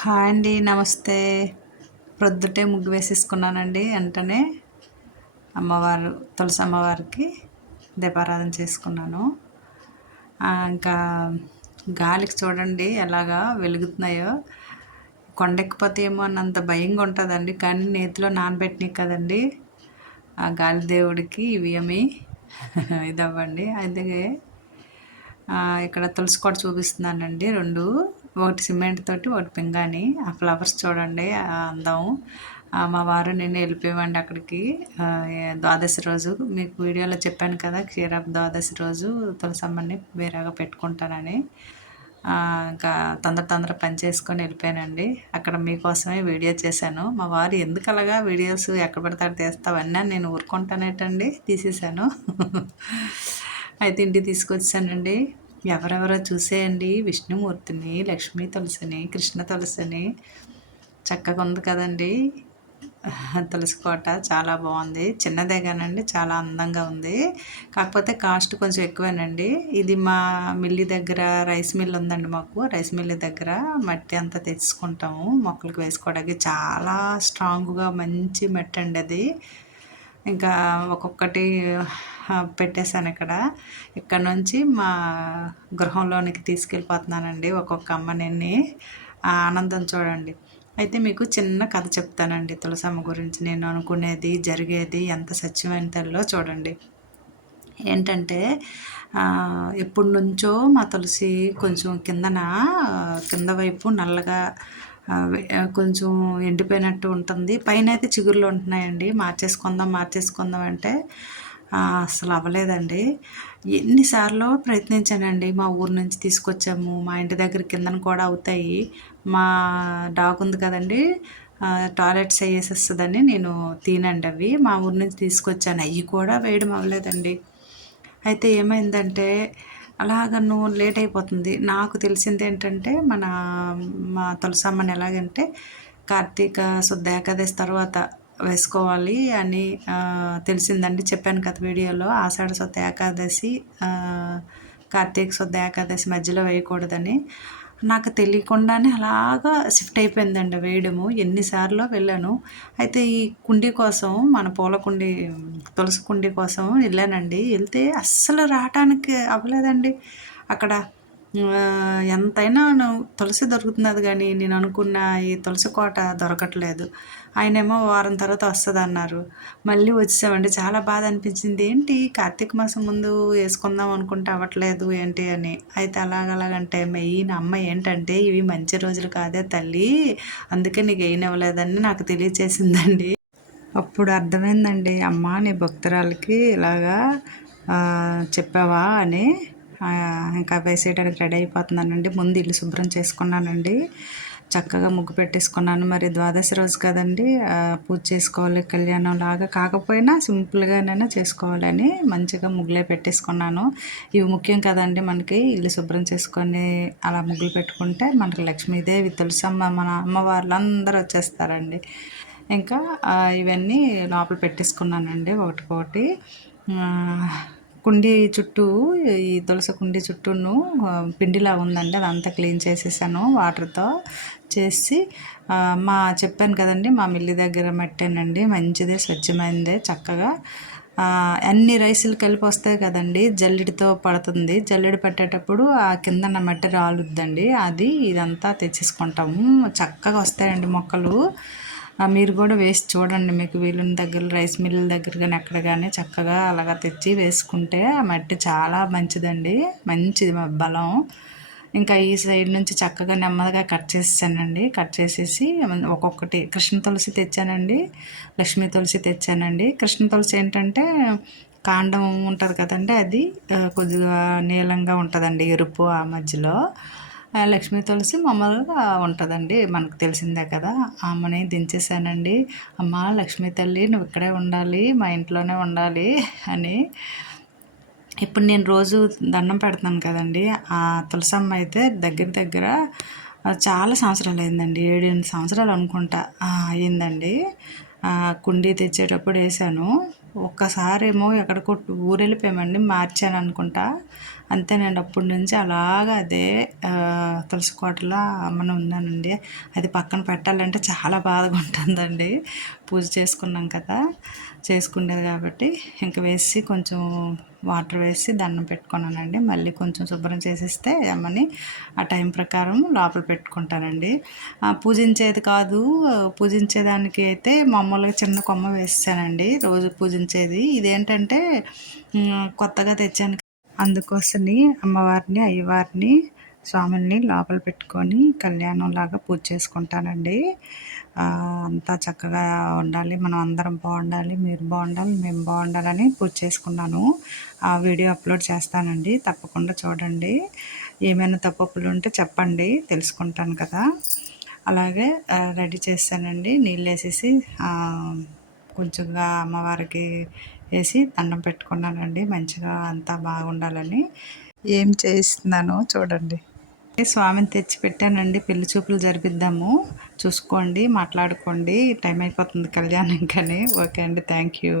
Hi అండి, నమస్తే. ప్రొద్దుటే ముగ్గు వేసేసుకున్నానండి. వెంటనే అమ్మవారు తులసి అమ్మవారికి దీపారాధన చేసుకున్నాను. ఇంకా గాలికి చూడండి ఎలాగా వెలుగుతున్నాయో. కొండెక్కిపోతాయేమో అన్నంత భయంగా ఉంటుందండి. కానీ నేతిలో నానబెట్టినాయి కదండి, ఆ గాలి దేవుడికి ఇవి ఏమి ఇదవ్వండి. అయితే ఇక్కడ తులసి కోట చూపిస్తున్నానండి. రెండు, ఒకటి సిమెంట్ తోటి, ఒకటి పింగాణి. ఆ ఫ్లవర్స్ చూడండి, ఆ అందం. మా వారు నేను వెళ్ళిపోయామండి అక్కడికి. ద్వాదశి రోజు మీకు వీడియోలో చెప్పాను కదా, క్షీరపు ద్వాదశి రోజు తులసమ్మని వేరేగా పెట్టుకుంటానని. ఇంకా తొందర పని చేసుకొని వెళ్ళిపోయానండి. అక్కడ మీకోసమే వీడియో చేశాను. మా వారు ఎందుకు అలాగా వీడియోస్ ఎక్కడ పడతాడు తీస్తావన్నా, నేను ఊరుకుంటానేటండి తీసేశాను. అయితే ఇంటికి తీసుకొచ్చానండి. ఎవరెవరో చూసేయండి, విష్ణుమూర్తిని, లక్ష్మీ తులసిని, కృష్ణ తులసిని. చక్కగా ఉంది కదండి తులసి కోట. చాలా బాగుంది. చిన్నదే కానండి, చాలా అందంగా ఉంది. కాకపోతే కాస్ట్ కొంచెం ఎక్కువేనండి. ఇది మా మిల్లి దగ్గర రైస్ మిల్ ఉందండి. మాకు రైస్ మిల్లి దగ్గర మట్టి అంతా తెచ్చుకుంటాము మొక్కలకు వేసుకోవడానికి. చాలా స్ట్రాంగ్గా మంచి మట్టి అండి అది. ఇంకా ఒక్కొక్కటి పెట్టేశాను ఇక్కడ నుంచి మా గృహంలోనికి తీసుకెళ్ళిపోతున్నానండి ఒక్కొక్క అమ్మని. ఆ ఆనందం చూడండి. అయితే మీకు చిన్న కథ చెప్తానండి తులసమ్మ గురించి. నేను అనుకునేది జరిగేది ఎంత సత్యమైన తల్లో చూడండి. ఏంటంటే ఎప్పటి నుంచో మా తులసి కొంచెం కింద వైపు నల్లగా కొంచెం ఎండిపోయినట్టు ఉంటుంది. పైన అయితే చిగుర్లు ఉంటున్నాయండి. మార్చేసుకుందాం అంటే అసలు అవ్వలేదండి. ఎన్నిసార్లు ప్రయత్నించానండి. మా ఊరు నుంచి తీసుకొచ్చాము, మా ఇంటి దగ్గర కిందన కూడా అవుతాయి. మా డాగ్ ఉంది కదండి, టాయిలెట్స్ వేసేస్తుందని నేను తినండి అవి. మా ఊరు నుంచి తీసుకొచ్చాను, అవి కూడా వేయడం అవ్వలేదండి. అయితే ఏమైందంటే అలాగను లేట్ అయిపోతుంది. నాకు తెలిసింది ఏంటంటే మా తులసమ్మని ఎలాగంటే కార్తీక శుద్ధ ఏకాదశి తర్వాత వేసుకోవాలి అని తెలిసిందండి. చెప్పాను కదా వీడియోలో, ఆషాఢ శుద్ధ ఏకాదశి కార్తీక శుద్ధ ఏకాదశి మధ్యలో వేయకూడదని. నాకు తెలియకుండానే అలాగా షిఫ్ట్ అయిపోయిందండి వేయడము. ఎన్నిసార్లు వెళ్ళాను. అయితే ఈ కుండీ కోసం, మన పూల కుండీ, తులసి కుండీ కోసం వెళ్ళానండి. వెళ్తే అస్సలు రావటానికి అవ్వలేదండి. అక్కడ ఎంతైనా తులసి దొరుకుతున్నది కానీ నేను అనుకున్న ఈ తులసి కోట దొరకట్లేదు. ఆయనేమో వారం తర్వాత వస్తుంది అన్నారు. మళ్ళీ వచ్చేసామండి. చాలా బాధ అనిపించింది. ఏంటి కార్తీక మాసం ముందు వేసుకుందాం అనుకుంటే అవ్వట్లేదు ఏంటి అని. అయితే అలాగంటే మెయిన్ అమ్మ ఏంటంటే, ఇవి మంచి రోజులు కాదే తల్లి, అందుకే నీకు వేయనివ్వలేదని నాకు తెలియచేసిందండి. అప్పుడు అర్థమైందండి, అమ్మ నీ భక్తురాలకి ఇలాగా చెప్పావా అని. ఇంకా వేసేయడానికి రెడీ అయిపోతున్నానండి. ముందు ఇల్లు శుభ్రం చేసుకున్నానండి. చక్కగా ముగ్గు పెట్టేసుకున్నాను. మరి ద్వాదశి రోజు కదండి, పూజ చేసుకోవాలి కళ్యాణం లాగా కాకపోయినా సింపుల్గానైనా చేసుకోవాలని మంచిగా ముగ్గులే పెట్టేసుకున్నాను. ఇవి ముఖ్యం కదండి మనకి. ఇల్లు శుభ్రం చేసుకొని అలా ముగ్గులు పెట్టుకుంటే మనకి లక్ష్మీదేవి, తులసమ్మ, మన అమ్మవార్లందరూ వచ్చేస్తారండి. ఇంకా ఇవన్నీ లోపల పెట్టేసుకున్నానండి ఒకటికొకటి. కుండీ చుట్టూ, ఈ తులసి కుండీ చుట్టూను పిండిలా ఉందండి, అదంతా క్లీన్ చేసేసాను వాటర్తో చేసి. చెప్పాను కదండి, మా మిల్లి దగ్గర మట్టేనండి, మంచిదే, స్వచ్ఛమైనదే. చక్కగా అన్ని రైసులు కలిపి వస్తాయి కదండి, జల్లెడితో పడుతుంది. జల్లెడి పట్టేటప్పుడు ఆ కింద మట్టి రాలుద్దండి. ఇదంతా తెచ్చేసుకుంటాము. చక్కగా వస్తాయండి మొక్కలు. మీరు కూడా వేసి చూడండి. మీకు వీలున్న దగ్గర రైస్ మిల్లుల దగ్గర కానీ ఎక్కడ కానీ చక్కగా అలాగా తెచ్చి వేసుకుంటే ఆ మట్టి చాలా మంచిదండి, మంచిది బలం. ఇంకా ఈ సైడ్ నుంచి చక్కగా నెమ్మదిగా కట్ చేసేసానండి. కట్ చేసేసి ఒక్కొక్కటి కృష్ణ తులసి తెచ్చానండి, లక్ష్మీ తులసి తెచ్చానండి. కృష్ణ తులసి ఏంటంటే కాండం ఉంటుంది కదండి, అది కొద్దిగా నీలంగా ఉంటుందండి, ఎరుపు ఆ మధ్యలో. లక్ష్మీ తులసి మామూలుగా ఉంటుందండి, మనకు తెలిసిందే కదా. ఆమెని దించేసానండి. అమ్మ లక్ష్మీ తల్లి, నువ్వు ఇక్కడే ఉండాలి, మా ఇంట్లోనే ఉండాలి అని. ఇప్పుడు నేను రోజు దండం పెడుతున్నాను కదండి, ఆ తులసమ్మ అయితే దగ్గర చాలా సంవత్సరాలు అయిందండి, 7-8 సంవత్సరాలు అనుకుంటా అయిందండి. కుండీ తెచ్చేటప్పుడు వేసాను. ఒక్కసారేమో ఎక్కడికో ఊరు వెళ్ళిపోయామండి, మార్చాను అనుకుంటా. అంతేనండి. అప్పటి నుంచి అలాగా అదే తులసి కోటలో అమ్మను ఉన్నానండి. అది పక్కన పెట్టాలంటే చాలా బాధగా ఉంటుందండి. పూజ చేసుకున్నాం కదా! చేసుకునేది కాబట్టి ఇంక వేసి కొంచెం వాటర్ వేసి దండం పెట్టుకున్నానండి. మళ్ళీ కొంచెం శుభ్రం చేసేస్తే అమ్మని ఆ టైం ప్రకారం లోపల పెట్టుకుంటానండి. పూజించేది కాదు. పూజించేదానికి అయితే మామూలుగా చిన్న కొమ్మ వేసేసానండి. రోజు పూజించేది. ఇదేంటంటే కొత్తగా తెచ్చాను. అందుకోసమని అమ్మవారిని, అయ్యవారిని, స్వాముల్ని లోపల పెట్టుకొని కళ్యాణంలాగా పూజ చేసుకుంటానండి. అంతా చక్కగా ఉండాలి, మనం అందరం బాగుండాలి, మీరు బాగుండాలి, మేము బాగుండాలని పూజ చేసుకున్నాను. ఆ వీడియో అప్లోడ్ చేస్తానండి, తప్పకుండా చూడండి. ఏమైనా తప్పులు ఉంటే చెప్పండి, తెలుసుకుంటాను కదా. అలాగే రెడీ చేశానండి. నీళ్ళు వేసేసి కొంచెంగా అమ్మవారికి వేసి దండం పెట్టుకున్నానండి. మంచిగా అంతా బాగుండాలని. ఏం చేస్తున్నానో చూడండి. స్వామిని తెచ్చి పెట్టానండి. పెళ్లి చూపులు జరిపిద్దాము, చూసుకోండి, మాట్లాడుకోండి. టైం అయిపోతుంది కళ్యాణం కానీ. ఓకే అండి, థ్యాంక్ యూ.